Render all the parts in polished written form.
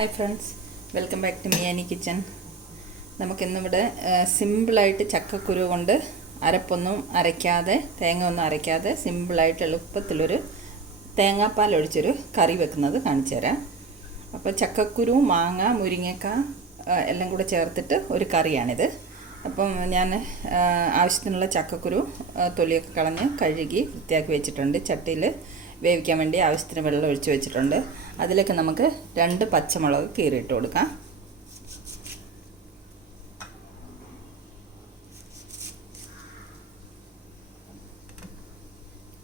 Hi friends, welcome back to മിയാനി kitchen. നമുക്കിന്നിവിടെ സിമ്പിളായിട്ട് ചക്കക്കുരു കൊണ്ട് അരപ്പൊന്നും അരയ്ക്കാതെ, തേങ്ങ ഒന്നും അരയ്ക്കാതെ സിമ്പിളായിട്ട് എളുപ്പത്തിലൊരു തേങ്ങാപ്പാൽ ഒഴിച്ചൊരു കറി വെക്കുന്നത് കാണിച്ചു തരാം. അപ്പോൾ ചക്കക്കുരു, മാങ്ങ, മുരിങ്ങക്ക എല്ലാം കൂടെ ചേർത്തിട്ട് ഒരു കറിയാണിത്. അപ്പം ഞാൻ ആവശ്യത്തിനുള്ള ചക്കക്കുരു തൊലിയൊക്കെ കളഞ്ഞ് കഴുകി വൃത്തിയാക്കി വെച്ചിട്ടുണ്ട്. ചട്ടിയിൽ വേവിക്കാൻ വേണ്ടി ആവശ്യത്തിന് വെള്ളം ഒഴിച്ച് വെച്ചിട്ടുണ്ട്. അതിലേക്ക് നമുക്ക് 2 പച്ചമുളക് കീറിയിട്ട് കൊടുക്കാം.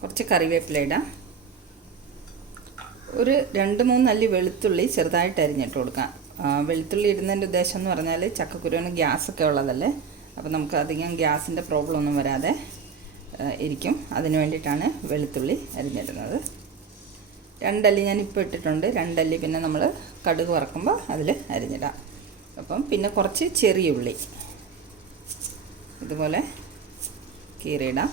കുറച്ച് കറിവേപ്പില ഇടാം. ഒരു 2-3 അല്ലി വെളുത്തുള്ളി ചെറുതായിട്ട് അരിഞ്ഞിട്ട് കൊടുക്കാം. വെളുത്തുള്ളി ഇടുന്നതിൻ്റെ ഉദ്ദേശം എന്ന് പറഞ്ഞാൽ ചക്കക്കുരുവിന് ഗ്യാസൊക്കെ ഉള്ളതല്ലേ, അപ്പോൾ നമുക്ക് അധികം ഗ്യാസിൻ്റെ പ്രോബ്ലം ഒന്നും വരാതെ ഇരിക്കും. അതിന് വേണ്ടിയിട്ടാണ് വെളുത്തുള്ളി അരിഞ്ഞിടുന്നത്. 2 അല്ലി ഞാൻ ഇപ്പോൾ ഇട്ടിട്ടുണ്ട്. 2 അല്ലി പിന്നെ നമ്മൾ കടുക് വറക്കുമ്പോൾ അതിൽ അരിഞ്ഞിടാം. അപ്പം പിന്നെ കുറച്ച് ചെറിയ ഉള്ളി ഇതുപോലെ കീറിയിടാം.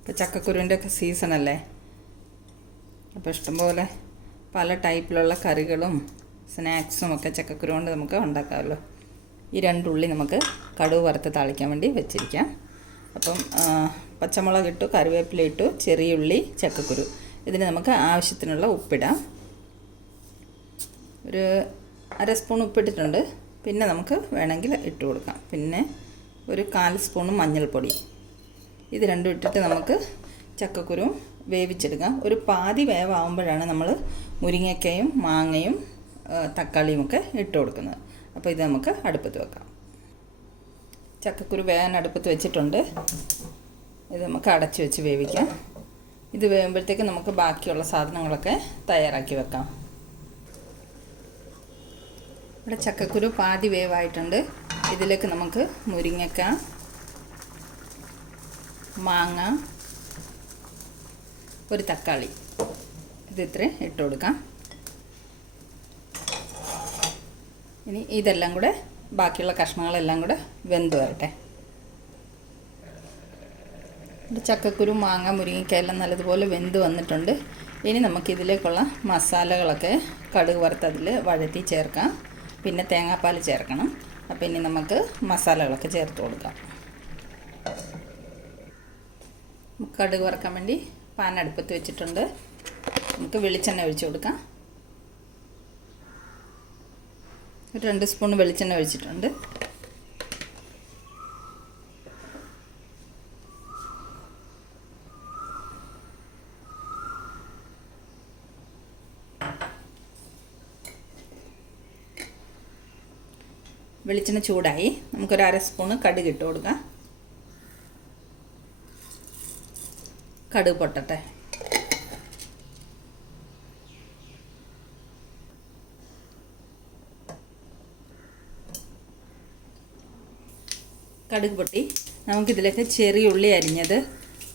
ഇപ്പോൾ ചക്കക്കുരുവിൻ്റെ ഒക്കെ സീസണല്ലേ, അപ്പോൾ ഇഷ്ടംപോലെ പല ടൈപ്പിലുള്ള കറികളും സ്നാക്സും ഒക്കെ ചക്കക്കുരു കൊണ്ട് നമുക്ക് ഉണ്ടാക്കാമല്ലോ. ഈ 2 ഉള്ളി നമുക്ക് കടുക് വറുത്ത് താളിക്കാൻ വേണ്ടി വെച്ചിരിക്കാം. അപ്പം പച്ചമുളക് ഇട്ടു, കറിവേപ്പില ഇട്ടു, ചെറിയ ഉള്ളി, ചക്കക്കുരു. ഇതിന് നമുക്ക് ആവശ്യത്തിനുള്ള ഉപ്പിടാം. ഒരു 1/2 സ്പൂൺ ഉപ്പിട്ടിട്ടുണ്ട്. പിന്നെ നമുക്ക് വേണമെങ്കിൽ ഇട്ട് കൊടുക്കാം. പിന്നെ ഒരു 1/4 സ്പൂൺ മഞ്ഞൾപ്പൊടി. ഇത് രണ്ടും ഇട്ടിട്ട് നമുക്ക് ചക്കക്കുരു വേവിച്ചെടുക്കാം. ഒരു പാതി വേവാകുമ്പോഴാണ് നമ്മൾ മുരിങ്ങയ്ക്കയും മാങ്ങയും തക്കാളിയും ഒക്കെ ഇട്ട് കൊടുക്കുന്നത്. അപ്പോൾ ഇത് നമുക്ക് അടുപ്പത്ത് വെക്കാം. ചക്കക്കുരു വേവാൻ അടുപ്പത്ത് വെച്ചിട്ടുണ്ട്. ഇത് നമുക്ക് അടച്ച് വെച്ച് വേവിക്കാം. ഇത് വേകുമ്പോഴത്തേക്ക് നമുക്ക് ബാക്കിയുള്ള സാധനങ്ങളൊക്കെ തയ്യാറാക്കി വെക്കാം. ഇവിടെ ചക്കക്കുരു പാതി വേവായിട്ടുണ്ട്. ഇതിലേക്ക് നമുക്ക് മുരിങ്ങയ്ക്ക, മാങ്ങ, ഒരു തക്കാളി, ഇത് ഇത്രയും ഇട്ട് കൊടുക്കാം. ഇനി ഇതെല്ലാം കൂടെ, ബാക്കിയുള്ള കഷ്ണങ്ങളെല്ലാം കൂടെ വെന്ത് വരട്ടെ. ചക്കക്കുരു, മാങ്ങ, മുരിങ്ങയ്ക്ക എല്ലാം നല്ലതുപോലെ വെന്ത് വന്നിട്ടുണ്ട്. ഇനി നമുക്കിതിലേക്കുള്ള മസാലകളൊക്കെ കടുക് വറുത്ത് അതിൽ വഴറ്റി ചേർക്കാം. പിന്നെ തേങ്ങാപ്പാൽ ചേർക്കണം. അപ്പോൾ ഇനി നമുക്ക് മസാലകളൊക്കെ ചേർത്ത് കൊടുക്കാം. കടുക് വറക്കാൻ വേണ്ടി പാൻ അടുപ്പത്ത് വെച്ചിട്ടുണ്ട്. നമുക്ക് വെളിച്ചെണ്ണ ഒഴിച്ച് കൊടുക്കാം. ഒരു 2 സ്പൂൺ വെളിച്ചെണ്ണ ഒഴിച്ചിട്ടുണ്ട്. വെളിച്ചെണ്ണ ചൂടായി. നമുക്കൊരു 1/2 സ്പൂൺ കടുക് ഇട്ട് കൊടുക്കാം. കടുക് പൊട്ടട്ടെ. കടുക് പൊട്ടി. നമുക്കിതിലേക്ക് ചെറിയ ഉള്ളി അരിഞ്ഞത്,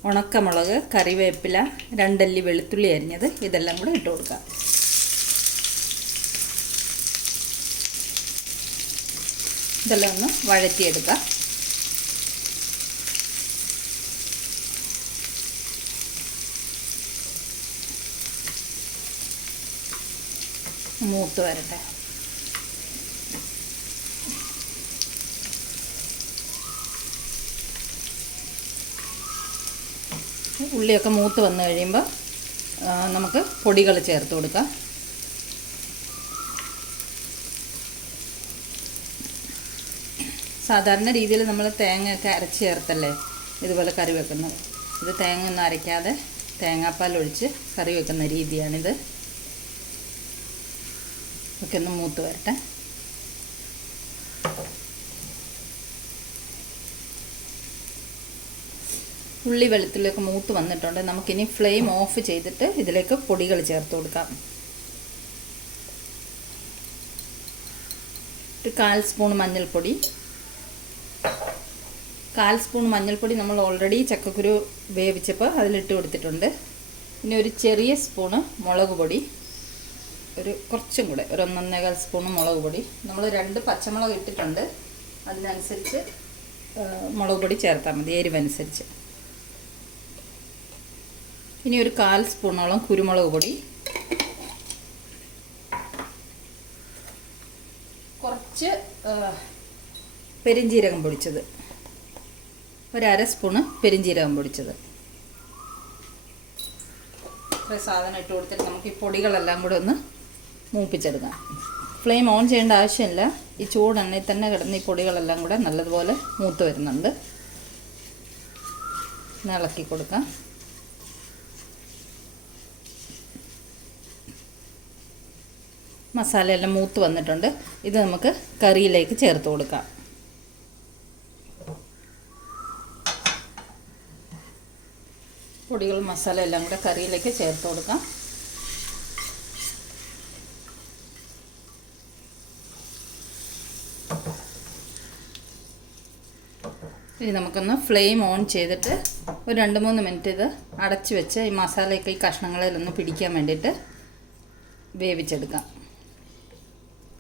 ഉണക്കമുളക്, കറിവേപ്പില, 2 അല്ലി വെളുത്തുള്ളി അരിഞ്ഞത്, ഇതെല്ലാം കൂടെ ഇട്ട് കൊടുക്കാം. ഇതെല്ലാം ഒന്ന് വഴറ്റിയെടുക്കാം. മൂത്ത് വരട്ടെ. ഉള്ളിയൊക്കെ മൂത്ത് വന്നു കഴിയുമ്പോൾ നമുക്ക് പൊടികൾ ചേർത്ത് കൊടുക്കാം. സാധാരണ രീതിയിൽ നമ്മൾ തേങ്ങയൊക്കെ അരച്ച് ചേർത്തല്ലേ ഇതുപോലെ കറി വെക്കുന്നത്. ഇത് തേങ്ങ ഒന്നും അരയ്ക്കാതെ തേങ്ങാപ്പാൽ ഒഴിച്ച് കറി വെക്കുന്ന രീതിയാണിത്. ഒക്കെ ഒന്ന് മൂത്ത് വരട്ടെ. ഉള്ളി വെളുത്തുള്ളിയൊക്കെ മൂത്ത് വന്നിട്ടുണ്ട്. നമുക്കിനി ഫ്ലെയിം ഓഫ് ചെയ്തിട്ട് ഇതിലേക്ക് പൊടികൾ ചേർത്ത് കൊടുക്കാം. ഒരു 1/4 സ്പൂൺ മഞ്ഞൾപ്പൊടി. 1/4 സ്പൂൺ മഞ്ഞൾപ്പൊടി നമ്മൾ ഓൾറെഡി ചക്കക്കുരു വേവിച്ചപ്പോൾ അതിലിട്ട് കൊടുത്തിട്ടുണ്ട്. പിന്നെ ഒരു ചെറിയ സ്പൂണ് മുളക് പൊടി, കുറച്ചും കൂടെ ഒരു 1.25 സ്പൂൺ മുളക് പൊടി. നമ്മൾ 2 പച്ചമുളക് ഇട്ടിട്ടുണ്ട്, അതിനനുസരിച്ച് മുളക് പൊടി ചേർത്താൽ മതി, എരിവനുസരിച്ച്. ഇനി ഒരു 1/4 സ്പൂണോളം കുരുമുളക് പൊടി, കുറച്ച് പെരിഞ്ജീരകം പൊടിച്ചത്, ഒരു 1/2 സ്പൂണ് പെരിഞ്ജീരകം പൊടിച്ചത്. ഇത്രയും സാധനം ഇട്ട് കൊടുത്തിട്ട് നമുക്ക് ഈ പൊടികളെല്ലാം കൂടെ ഒന്ന് മൂപ്പിച്ചെടുക്കാം. ഫ്ലെയിം ഓൺ ചെയ്യേണ്ട ആവശ്യമില്ല, ഈ ചൂടെണ്ണയിൽ തന്നെ കിടന്ന് ഈ പൊടികളെല്ലാം കൂടെ നല്ലതുപോലെ മൂത്ത് വരുന്നുണ്ട്. ഇളക്കി കൊടുക്കാം. മസാലയെല്ലാം മൂത്ത് വന്നിട്ടുണ്ട്. ഇത് നമുക്ക് കറിയിലേക്ക് ചേർത്ത് കൊടുക്കാം. പൊടികൾ മസാല എല്ലാം കൂടെ കറിയിലേക്ക് ചേർത്ത് കൊടുക്കാം. ഇനി നമുക്കൊന്ന് ഫ്ലെയിം ഓൺ ചെയ്തിട്ട് ഒരു 2-3 മിനിറ്റ് ഇത് അടച്ച് വെച്ച് ഈ മസാലയൊക്കെ ഈ കഷ്ണങ്ങളിലൊന്ന് പിടിക്കാൻ വേണ്ടിയിട്ട് വേവിച്ചെടുക്കാം.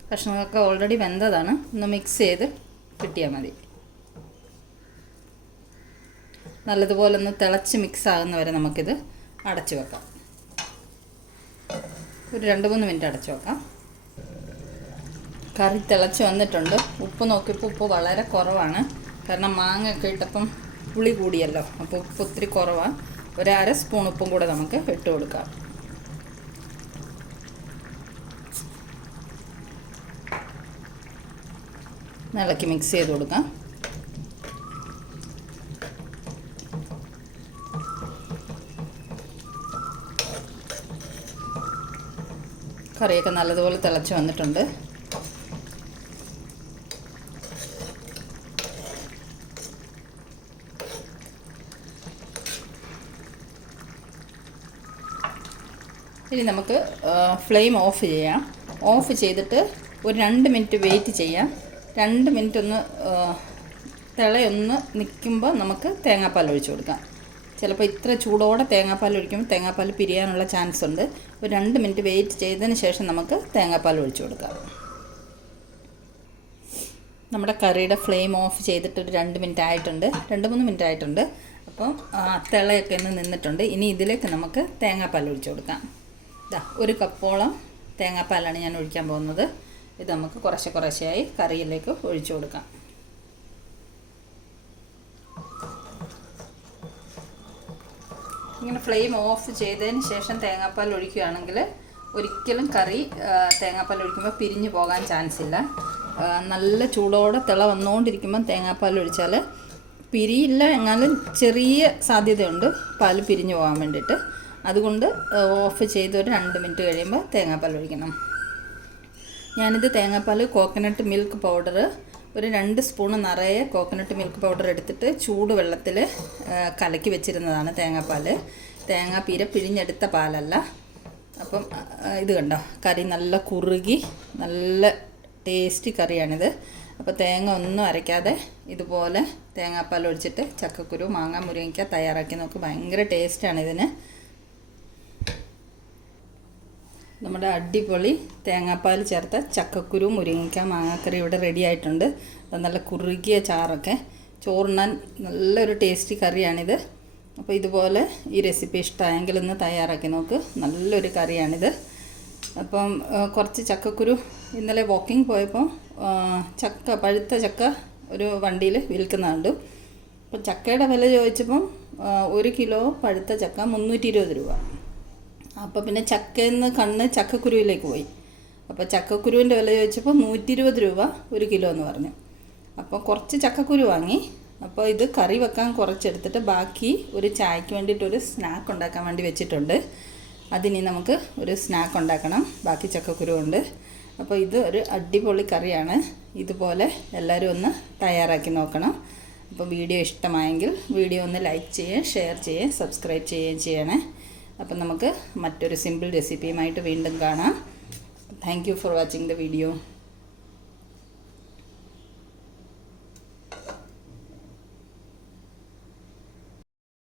കഷ്ണങ്ങളൊക്കെ ഓൾറെഡി വെന്തതാണ്, ഒന്ന് മിക്സ് ചെയ്ത് കിട്ടിയാൽ മതി. നല്ലതുപോലെ ഒന്ന് തിളച്ച് മിക്സ് ആകുന്നവരെ നമുക്കിത് അടച്ച് വെക്കാം. ഒരു 2-3 മിനിറ്റ് അടച്ച് വെക്കാം. കറി തിളച്ച് വന്നിട്ടുണ്ട്. ഉപ്പ് നോക്കിയപ്പോൾ ഉപ്പ് വളരെ കുറവാണ്, കാരണം മാങ്ങ ഒക്കെ ഇട്ടപ്പം പുളി കൂടിയല്ലോ, അപ്പോൾ ഉപ്പ് ഒത്തിരി കുറവാണ്. ഒരു 1/2 സ്പൂൺ ഉപ്പും കൂടെ നമുക്ക് ഇട്ട് കൊടുക്കാം. ഇളക്കി മിക്സ് ചെയ്ത് കൊടുക്കാം. കറിയൊക്കെ നല്ലതുപോലെ തിളച്ച് വന്നിട്ടുണ്ട്. ഇനി നമുക്ക് ഫ്ലെയിം ഓഫ് ചെയ്യാം. ഓഫ് ചെയ്തിട്ട് ഒരു 2 മിനിറ്റ് വെയിറ്റ് ചെയ്യാം. 2 മിനിറ്റ് ഒന്ന് തിളയൊന്ന് നിൽക്കുമ്പോൾ നമുക്ക് തേങ്ങാപ്പാൽ ഒഴിച്ച് കൊടുക്കാം. ചിലപ്പോൾ ഇത്ര ചൂടോടെ തേങ്ങാപ്പാൽ ഒഴിക്കുമ്പോൾ തേങ്ങാപ്പാൽ പിരിയാനുള്ള ചാൻസ് ഉണ്ട്. ഒരു 2 മിനിറ്റ് വെയിറ്റ് ചെയ്തതിന് ശേഷം നമുക്ക് തേങ്ങാപ്പാൽ ഒഴിച്ച് കൊടുക്കാം. നമ്മുടെ കറിയുടെ ഫ്ലെയിം ഓഫ് ചെയ്തിട്ട് ഒരു 2 മിനിറ്റ് ആയിട്ടുണ്ട്, 2-3 മിനിറ്റ് ആയിട്ടുണ്ട്. അപ്പം തിളയൊക്കെ ഒന്ന് നിന്നിട്ടുണ്ട്. ഇനി ഇതിലേക്ക് നമുക്ക് തേങ്ങാപ്പാൽ ഒഴിച്ച് കൊടുക്കാം. ഇതാ 1 കപ്പോളം തേങ്ങാപ്പാലാണ് ഞാൻ ഒഴിക്കാൻ പോകുന്നത്. ഇത് നമുക്ക് കുറേശ്ശെയായി കറിയിലേക്ക് ഒഴിച്ചു കൊടുക്കാം. ഇങ്ങനെ ഫ്ലെയിം ഓഫ് ചെയ്തതിന് ശേഷം തേങ്ങാപ്പാൽ ഒഴിക്കുകയാണെങ്കിൽ ഒരിക്കലും കറി തേങ്ങാപ്പാൽ ഒഴിക്കുമ്പോൾ പിരിഞ്ഞു പോകാൻ ചാൻസ് ഇല്ല. നല്ല ചൂടോടെ തിള വന്നുകൊണ്ടിരിക്കുമ്പം തേങ്ങാപ്പാൽ ഒഴിച്ചാൽ പിരിയില്ല, എന്നാലും ചെറിയ സാധ്യതയുണ്ട് പാൽ പിരിഞ്ഞു പോകാൻ വേണ്ടിയിട്ട്. അതുകൊണ്ട് ഓഫ് ചെയ്ത് ഒരു 2 മിനിറ്റ് കഴിയുമ്പോൾ തേങ്ങാപ്പാൽ ഒഴിക്കണം. ഞാനിത് തേങ്ങാപ്പാൽ കോക്കനട്ട് മിൽക്ക് പൗഡർ ഒരു 2 സ്പൂണ് നിറയെ കോക്കനട്ട് മിൽക്ക് പൗഡർ എടുത്തിട്ട് ചൂടുവെള്ളത്തിൽ കലക്കി വെച്ചിരുന്നതാണ് തേങ്ങാപ്പാൽ. തേങ്ങാപ്പീര പിഴിഞ്ഞെടുത്ത പാലല്ല. അപ്പം ഇത് കണ്ടോ, കറി നല്ല കുറുകി നല്ല ടേസ്റ്റി കറിയാണിത്. അപ്പോൾ തേങ്ങ ഒന്നും അരയ്ക്കാതെ ഇതുപോലെ തേങ്ങാപ്പാൽ ഒഴിച്ചിട്ട് ചക്കക്കുരു മാങ്ങ മുരിങ്ങയ്ക്ക തയ്യാറാക്കി നോക്ക്. ഭയങ്കര ടേസ്റ്റാണ് ഇതിന്. നമ്മുടെ അടിപൊളി തേങ്ങാപ്പാൽ ചേർത്ത ചക്കക്കുരു മുരിങ്ങയ്ക്ക മാങ്ങാക്കറി ഇവിടെ റെഡി ആയിട്ടുണ്ട്. നല്ല കുറുകിയ ചാറൊക്കെ ചോറുണ്ണാൻ നല്ലൊരു ടേസ്റ്റി കറിയാണിത്. അപ്പോൾ ഇതുപോലെ ഈ റെസിപ്പി ഇഷ്ടമായെങ്കിൽ ഒന്ന് തയ്യാറാക്കി നോക്ക്. നല്ലൊരു കറിയാണിത്. അപ്പം കുറച്ച് ചക്കക്കുരു ഇന്നലെ വാക്കിംഗ് പോയപ്പോൾ പഴുത്ത ചക്ക ഒരു വണ്ടിയിൽ വിൽക്കുന്നുണ്ട്. അപ്പം ചക്കയുടെ വില ചോദിച്ചപ്പം 1 കിലോ പഴുത്ത ചക്ക 320 രൂപ. അപ്പോൾ പിന്നെ ചക്കയിൽ നിന്ന് ചക്കക്കുരുവിലേക്ക് പോയി. അപ്പോൾ ചക്കക്കുരുവിൻ്റെ വില ചോദിച്ചപ്പോൾ 120 രൂപ 1 കിലോ എന്ന് പറഞ്ഞു. അപ്പോൾ കുറച്ച് ചക്കക്കുരു വാങ്ങി. അപ്പോൾ ഇത് കറി വെക്കാൻ കുറച്ചെടുത്തിട്ട് ബാക്കി ഒരു ചായക്ക് വേണ്ടിയിട്ടൊരു സ്നാക്ക് ഉണ്ടാക്കാൻ വേണ്ടി വെച്ചിട്ടുണ്ട്. അതിനി നമുക്ക് ഒരു സ്നാക്ക് ഉണ്ടാക്കണം ബാക്കി ചക്കക്കുരു കൊണ്ട്. അപ്പോൾ ഇത് ഒരു അടിപൊളി കറിയാണ്. ഇതുപോലെ എല്ലാവരും ഒന്ന് തയ്യാറാക്കി നോക്കണം. അപ്പോൾ വീഡിയോ ഇഷ്ടമായെങ്കിൽ വീഡിയോ ഒന്ന് ലൈക്ക് ചെയ്യുക, ഷെയർ ചെയ്യുക, സബ്സ്ക്രൈബ് ചെയ്യുകയും ചെയ്യണേ. അപ്പം നമുക്ക് മറ്റൊരു സിമ്പിൾ റെസിപ്പിയുമായിട്ട് വീണ്ടും കാണാം. Thank you for watching the video.